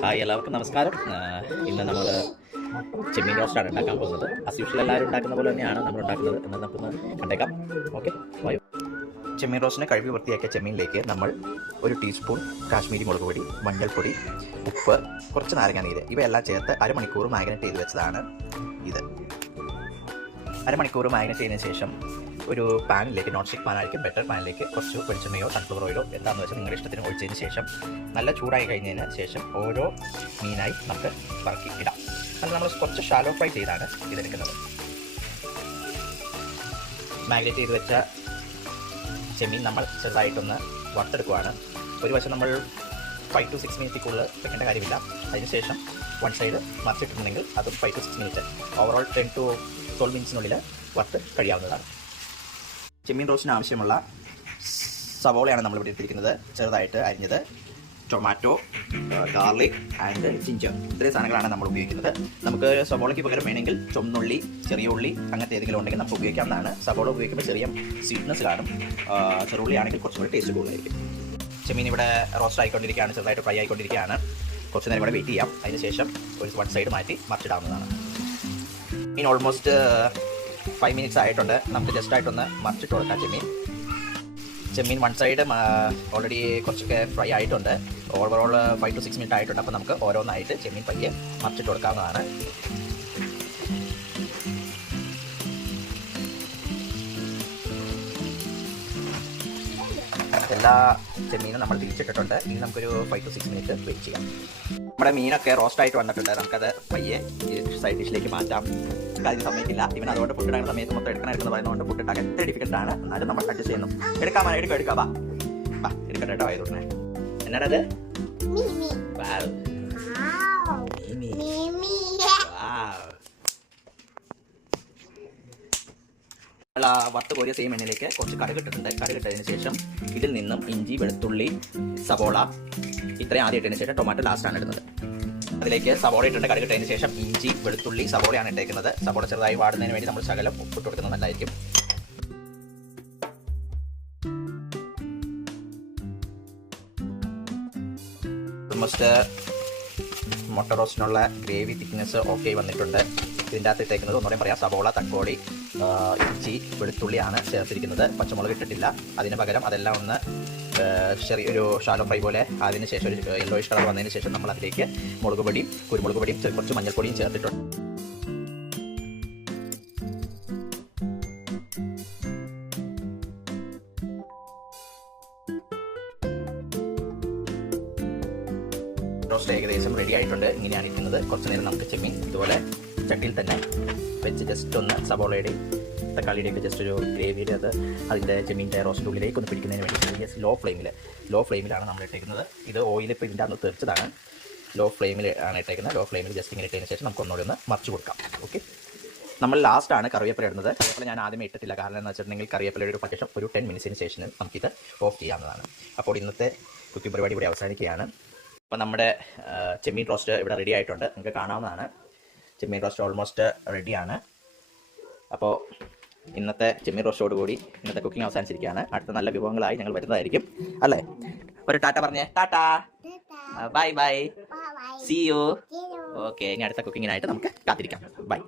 Hi, എല്ലാവർക്കും നമസ്കാരം. ഇന്ന് നമ്മൾ ചെമ്മീൻ റോസ്റ്റാണ് ഉണ്ടാക്കാൻ പോകുന്നത്. ആസ് യൂഷ്വൽ എല്ലാവരും ഉണ്ടാക്കുന്ന പോലെ തന്നെയാണ് നമ്മൾ ഉണ്ടാക്കുന്നത് എന്ന് നമുക്കൊന്ന് കണ്ടേക്കാം. ഓക്കെ, വായു. ചെമ്മീൻ റോസ്റ്റിനെ കഴുകി വൃത്തിയാക്കിയ ചെമ്മീനിലേക്ക് നമ്മൾ 1 ടീസ്പൂൺ കാശ്മീരി മുളക് പൊടി, മഞ്ഞൾപ്പൊടി, ഉപ്പ്, കുറച്ച് നാരങ്ങാനീര് ഇവയെല്ലാം ചേർത്ത് അരമണിക്കൂർ മാഗ്നേറ്റ് ചെയ്ത് വെച്ചതാണ് ഇത്. അരമണിക്കൂർ മാഗ്നേറ്റ് ചെയ്തതിന് ശേഷം ഒരു പാനിലേക്ക്, നോൺ സ്റ്റിക്ക് പാനായിരിക്കും ബെറ്റർ, പാനിലേക്ക് കുറച്ച് വെളിച്ചെണ്ണയോ സൺഫ്ലവർ ഓയിലോ എന്താണെന്ന് വെച്ചാൽ നിങ്ങളുടെ ഇഷ്ടത്തിന് ഒഴിച്ചതിന് ശേഷം നല്ല ചൂടായി കഴിഞ്ഞതിന് ശേഷം ഓരോ മീനായി നമുക്ക് പറക്കി ഇടാം. അത് നമ്മൾ കുറച്ച് ഷാലോ ഫ്രൈ ചെയ്താണ് ഇതെടുക്കുന്നത്. മാഗ്നേറ്റ് ചെയ്ത് വെച്ച ചെമ്മീൻ നമ്മൾ ചെറുതായിട്ടൊന്ന് വറുത്തെടുക്കുകയാണ്. ഒരു വശം നമ്മൾ 5 to 6 മിനിറ്റ് കൂടുതൽ വെക്കേണ്ട കാര്യമില്ല. അതിനുശേഷം വൺ സൈഡ് മറിച്ചിട്ടുണ്ടെങ്കിൽ അതും 5 to 6 മിനിറ്റ്, ഓവറോൾ 10 to 12 മിനിറ്റ്സിനുള്ളിൽ വറുത്ത് കഴിയാവുന്നതാണ്. ചെമ്മീൻ റോസ്റ്റിന് ആവശ്യമുള്ള സവോളയാണ് നമ്മളിവിടെ ഇട്ടിരിക്കുന്നത്, ചെറുതായിട്ട് അരിഞ്ഞത്, ടൊമാറ്റോ, ഗാർലിക് ആൻഡ് ജിഞ്ചർ, ഇത്രയും സാധനങ്ങളാണ് നമ്മൾ ഉപയോഗിക്കുന്നത്. നമുക്ക് സവോളയ്ക്ക് പകരം വേണമെങ്കിൽ ചുവന്നുള്ളി, ചെറിയ ഉള്ളി അങ്ങനത്തെ ഏതെങ്കിലും ഉണ്ടെങ്കിൽ നമുക്ക് ഉപയോഗിക്കാവുന്നതാണ്. സവോള ഉപയോഗിക്കുമ്പോൾ ചെറിയ സ്വീറ്റ്നസ് കാണും, ചെറുള്ളി ആണെങ്കിൽ കുറച്ചുകൂടി ടേസ്റ്റ് കൂടുതലായിരിക്കും. ചെമ്മീൻ ഇവിടെ റോസ്റ്റ് ആയിക്കൊണ്ടിരിക്കുകയാണ്, ചെറുതായിട്ട് ഫ്രൈ ആയിക്കൊണ്ടിരിക്കുകയാണ്. കുറച്ച് നേരം ഇവിടെ വെയിറ്റ് ചെയ്യാം. അതിനുശേഷം ഒരു വൺ സൈഡ് മാറ്റി മറിച്ചിടാവുന്നതാണ്. മീൻ ഓൾമോസ്റ്റ് 5 മിനിറ്റ്സ് ആയിട്ടുണ്ട്. നമുക്ക് ജസ്റ്റ് ആയിട്ടൊന്ന് മറിച്ചിട്ട് കൊടുക്കാം. ചെമ്മീൻ വൺ സൈഡ് ഓൾറെഡി കുറച്ചൊക്കെ ഫ്രൈ ആയിട്ടുണ്ട്. ഓവറോൾ 5 to 6 മിനിറ്റ് ആയിട്ടുണ്ട്. അപ്പോൾ നമുക്ക് ഓരോന്നായിട്ട് ചെമ്മീൻ പയ്യെ മറിച്ചിട്ട് കൊടുക്കാവുന്നതാണ്. എല്ലാ ചെമ്മീനും നമ്മൾ തിരിച്ചിട്ടിട്ടുണ്ട്. ഇനി നമുക്കൊരു 5 to 6 മിനിറ്റ് വെയിറ്റ് ചെയ്യാം. നമ്മുടെ മീനൊക്കെ റോസ്റ്റ് ആയിട്ട് വന്നിട്ടുണ്ട്. നമുക്കത് പയ്യെ സൈഡ് ഡിഷിലേക്ക് മാറ്റാം. അതിന് സമയത്തില്ല. ഇവൻ അതുകൊണ്ട് ഫുഡ് ഉണ്ടാക്കുന്ന സമയത്ത് മൊത്തം എടുക്കണം പറയുന്നതുകൊണ്ട് ഫുഡ് ഉണ്ടാക്കാൻ എത്ര ഡിഫിക്കൽട്ട് ആണ്. എന്നാലും നമ്മൾ അഡ്ജസ്റ്റ് ചെയ്യുന്നു. എടുക്കാം, എടുക്കാം, വാ എടുക്കട്ടെ കേട്ടോ. ആയതുകൊണ്ട് എന്നാണത്? വറുത്ത് കോരിയ സെയിം എണ്ണയിലേക്ക് കുറച്ച് കടുക് ഇട്ടിട്ടുണ്ട്. കടുക് ഇട്ടതിന് ശേഷം ഇതിൽ നിന്നും ഇഞ്ചി, വെളുത്തുള്ളി, സവോള ഇത്രയും ആദ്യം ഇട്ടതിന് ശേഷം ടൊമാറ്റോ ലാസ്റ്റാണ് ഇടുന്നത്. അതിലേക്ക് സവോള ഇട്ടിട്ട് കടുക് ഇട്ടതിന് ശേഷം ഇഞ്ചി, വെളുത്തുള്ളി, സവോളയാണ് ഇട്ടേക്കുന്നത്. സവോള ചെറുതായി വാടുന്നതിന് വേണ്ടി നമ്മൾ ശകലം ഉപ്പിട്ട് കൊടുക്കുന്നത് നല്ലതായിരിക്കും. ഓൾമോസ്റ്റ് മുട്ട റോസ്റ്റിനുള്ള ഗ്രേവി തിക്നെസ് ഓക്കെ വന്നിട്ടുണ്ട്. ഇതിൻ്റെ അകത്ത് ഇട്ടേക്കുന്നത് ഒന്നുകൂടെ പറയാം, സവോള, തക്കോളി, ഇഞ്ചി, വെളുത്തുള്ളിയാണ് ചേർത്തിരിക്കുന്നത്. പച്ചമുളക് ഇട്ടിട്ടില്ല. അതിന് പകരം അതെല്ലാം ഒന്ന് ചെറിയൊരു ഷാലോ ഫ്രൈ പോലെ അതിന് ശേഷം ഒരു യെല്ലോയിഷ് കളർ വന്നതിന് ശേഷം നമ്മൾ അതിലേക്ക് മുളക് പൊടിയും കുരുമുളക് പൊടിയും കുറച്ച് മഞ്ഞൾപ്പൊടിയും ചേർത്തിട്ടുണ്ട്. റോസ്റ്റ് ഏകദേശം റെഡി ആയിട്ടുണ്ട്. ഇങ്ങനെയാണ് ഇരിക്കുന്നത്. കുറച്ച് നേരം നമുക്ക് ചെമ്മീൻ ഇതുപോലെ ചട്ടിയിൽ തന്നെ വെച്ച് ജസ്റ്റ് ഒന്ന് സവോളയുടെയും തക്കാളിയുടെയൊക്കെ ജസ്റ്റ് ഒരു ഗ്രേവിയുടെ അതിൻ്റെ ചെമ്മീൻ്റെ റോസ്റ്റ് ഉള്ളിലേക്ക് ഒന്ന് പിടിക്കുന്നതിന് വേണ്ടി ലോ ഫ്ലെയിമിലാണ് നമ്മൾ ഇട്ടേക്കുന്നത്. ഇത് ഓയിൽ ഇപ്പോൾ ഇതിൻ്റെ അന്ന് തെറിച്ചതാണ്. ലോ ഫ്ലെയിമിൽ ആണ് ഇട്ടേക്കുന്നത്. ലോ ഫ്ലെയിമിൽ ജസ്റ്റ് ഇങ്ങനെ ഇട്ടതിന് ശേഷം നമുക്ക് ഒന്നുകൂടി ഒന്ന് മറിച്ച് കൊടുക്കാം. ഓക്കെ, നമ്മൾ ലാസ്റ്റാണ് കറിവേപ്പില ഇടുന്നത്. കറിവേപ്പില ഞാൻ ആദ്യമേ ഇട്ടിട്ടില്ല. കാരണം എന്ന് വെച്ചിട്ടുണ്ടെങ്കിൽ കറിവേപ്പിലയുടെ ഒരു പശം ഒരു 10 മിനിറ്റ്സിന് ശേഷം നമുക്കിത് ഓഫ് ചെയ്യാവുന്നതാണ്. അപ്പോൾ ഇന്നത്തെ കുക്കിംഗ് പരിപാടി ഇവിടെ അവസാനിക്കുകയാണ്. അപ്പോൾ നമ്മുടെ ചെമ്മീൻ റോസ്റ്റ് ഇവിടെ റെഡി ആയിട്ടുണ്ട്. നിങ്ങൾക്ക് കാണാവുന്നതാണ്. ചെമ്മീൻ റോസ്റ്റ് ഓൾമോസ്റ്റ് റെഡിയാണ്. അപ്പോൾ ഇന്നത്തെ ചെമ്മീൻ റോസ്റ്റോടുകൂടി ഇന്നത്തെ കുക്കിംഗ് അവസാനിച്ചിരിക്കുകയാണ്. അടുത്ത നല്ല വിഭവങ്ങളായി ഞങ്ങൾ വരുന്നതായിരിക്കും, അല്ലേ? ഒരു ടാറ്റ പറഞ്ഞേ. Tata, bye bye, see you. Okay, ഇനി അടുത്ത കുക്കിങ്ങിനായിട്ട് നമുക്ക് കാത്തിരിക്കാം. ബൈ.